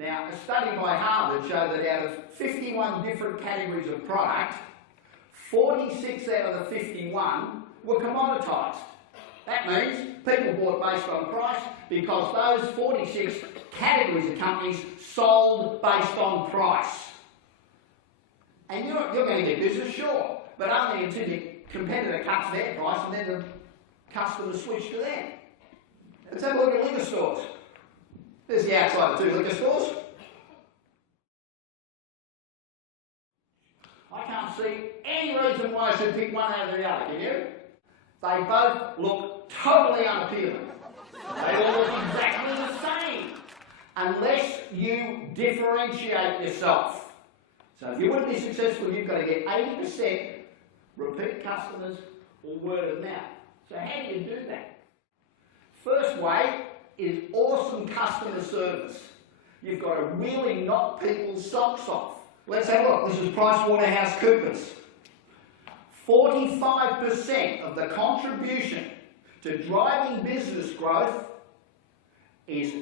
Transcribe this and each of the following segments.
Now, a study by Harvard showed that out of 51 different categories of product, 46 out of the 51 were commoditised. That means people bought based on price because those 46 categories of companies sold based on price. And you're going to get business, sure, but only until your competitor cuts their price and then the customers switch to them. Let's have a look at liquor stores. There's the outside of 2 liquor stores. I can't see any reason why I should pick one over the other, can you? They both look totally unappealing. They all look exactly the same, unless you differentiate yourself. So if you want to be successful, you've got to get 80% repeat customers or word of mouth. So how do you do that? First way is awesome customer service. You've got to really knock people's socks off. Let's have a look. This is PricewaterhouseCoopers. 45% of the contribution to driving business growth is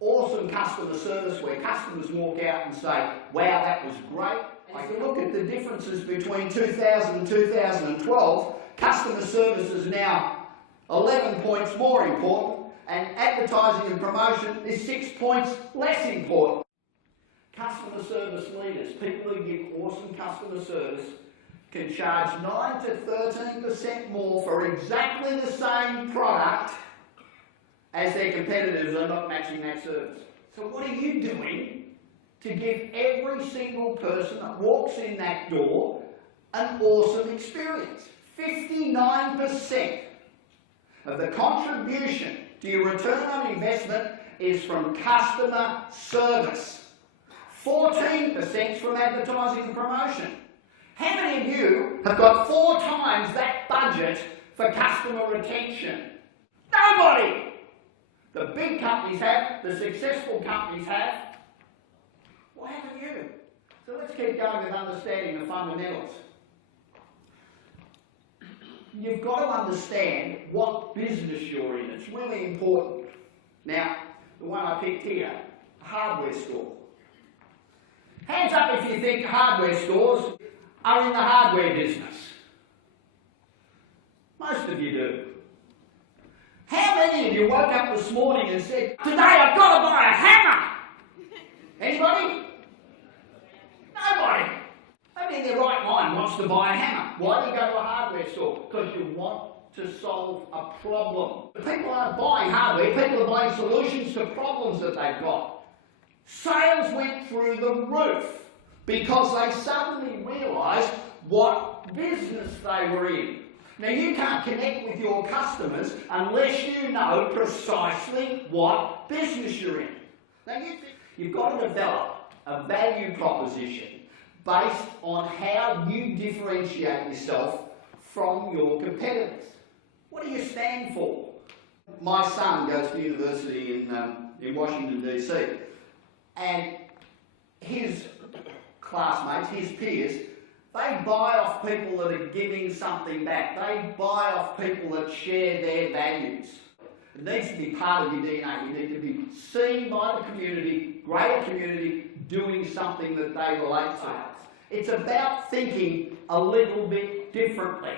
awesome customer service, where customers walk out and say, wow, that was great. If you look at the differences between 2000 and 2012, customer service is now 11 points more important, and advertising and promotion is 6 points less important. Customer service leaders, people who give awesome customer service, can charge 9 to 13% more for exactly the same product as their competitors are not matching that service. So what are you doing to give every single person that walks in that door an awesome experience? 59% of the contribution to your return on investment is from customer service. 14% is from advertising and promotion. How many of you have got 4 times that budget for customer retention? Nobody! The big companies have, the successful companies have. Why haven't you? So let's keep going with understanding the fundamentals. You've got to understand what business you're in. It's really important. Now, the one I picked here, a hardware store. Hands up if you think hardware stores are in the hardware business. Most of you do. How many of you woke up this morning and said, today I've got to buy a hammer? Anybody? Nobody. Nobody in their right mind wants to buy a hammer. Why do you go to a hardware store? Because you want to solve a problem. People aren't buying hardware, people are buying solutions to problems that they've got. Sales went through the roof because they suddenly realised what business they were in. Now, you can't connect with your customers unless you know precisely what business you're in. Now, you've got to develop a value proposition based on how you differentiate yourself from your competitors. What do you stand for? My son goes to university in Washington, DC, and his classmates, his peers, they buy off people that are giving something back. They buy off people that share their values. It needs to be part of your DNA. You need to be seen by the community, greater community, doing something that they relate to. It's about thinking a little bit differently.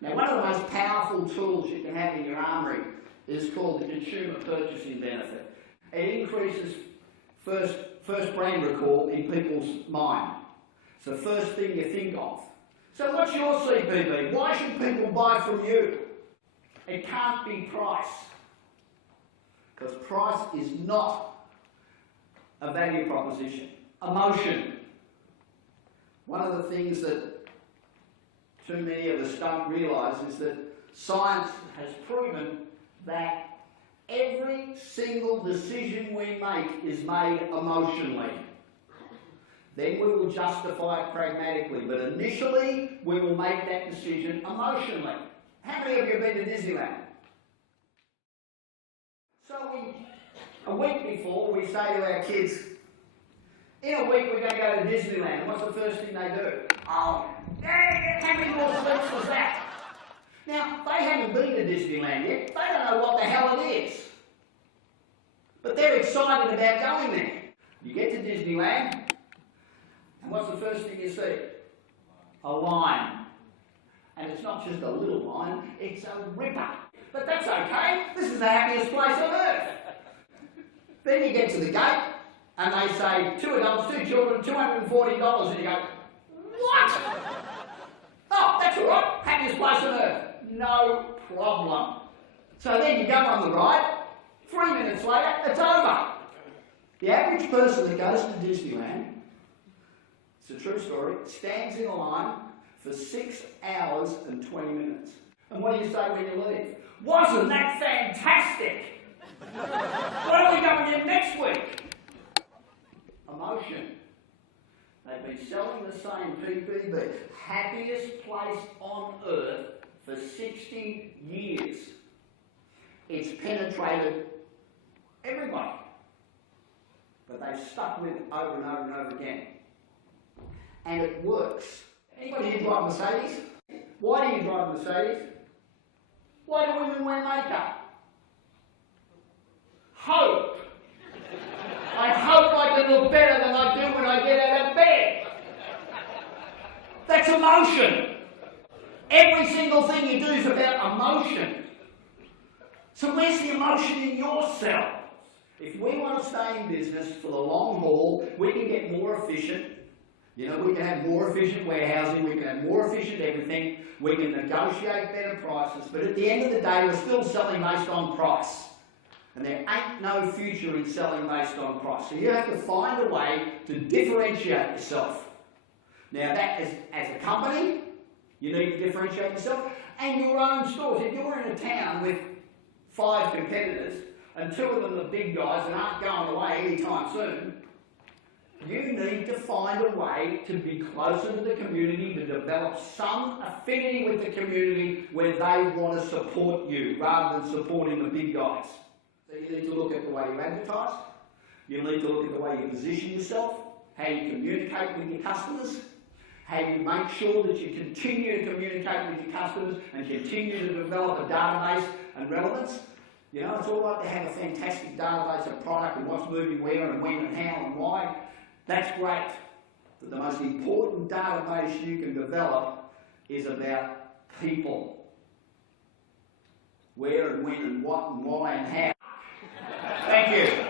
Now, one of the most powerful tools you can have in your armoury is called the consumer purchasing benefit. It increases first brand recall in people's mind. It's the first thing you think of. So what's your CPB? Why should people buy from you? It can't be price. Because price is not a value proposition. Emotion. One of the things that too many of us don't realise is that science has proven that every single decision we make is made emotionally. Then we will justify it pragmatically, but initially we will make that decision emotionally. How many of you have been to Disneyland? So a week before, we say to our kids, in a week we're going to go to Disneyland. What's the first thing they do? Oh, how many more sleeps was that? Now, they haven't been to Disneyland yet. They don't know what the hell it is. But they're excited about going there. You get to Disneyland, and what's the first thing you see? A line. And it's not just a little line, it's a ripper. But that's okay, this is the happiest place on earth. Then you get to the gate, and they say, 2 adults, 2 children, $240, and you go, what? Oh, that's all right, happiest place on earth. No problem. So then you go on the ride, 3 minutes later, it's over. The average person that goes to Disneyland, it's a true story, stands in a line for 6 hours and 20 minutes. And what do you say when you leave? Wasn't that fantastic? Where are we going in next week? Emotion. They've been selling the same PPB, happiest place on earth, for 60 years. It's penetrated everybody. But they've stuck with it over and over and over again. And it works. Anybody here drive Mercedes? Why do you drive Mercedes? Why do women wear makeup? Hope. I hope I can look better than I do when I get out of bed. That's emotion. Every single thing you do is about emotion. So where's the emotion in yourself? If we want to stay in business for the long haul, we can get more efficient. You know, we can have more efficient warehousing, we can have more efficient everything, we can negotiate better prices, but at the end of the day, we're still selling based on price. And there ain't no future in selling based on price. So you have to find a way to differentiate yourself. Now that is, as a company, you need to differentiate yourself, and your own stores. If you're in a town with 5 competitors, and 2 of them are big guys and aren't going away anytime soon, you need to find a way to be closer to the community, to develop some affinity with the community where they want to support you rather than supporting the big guys. So you need to look at the way you advertise, you need to look at the way you position yourself, how you communicate with your customers, how you make sure that you continue to communicate with your customers and continue to develop a database and relevance. You know, it's all right to have a fantastic database of product and what's moving where and when and how and why. That's great. But the most important database you can develop is about people. Where and when and what and why and how. Thank you.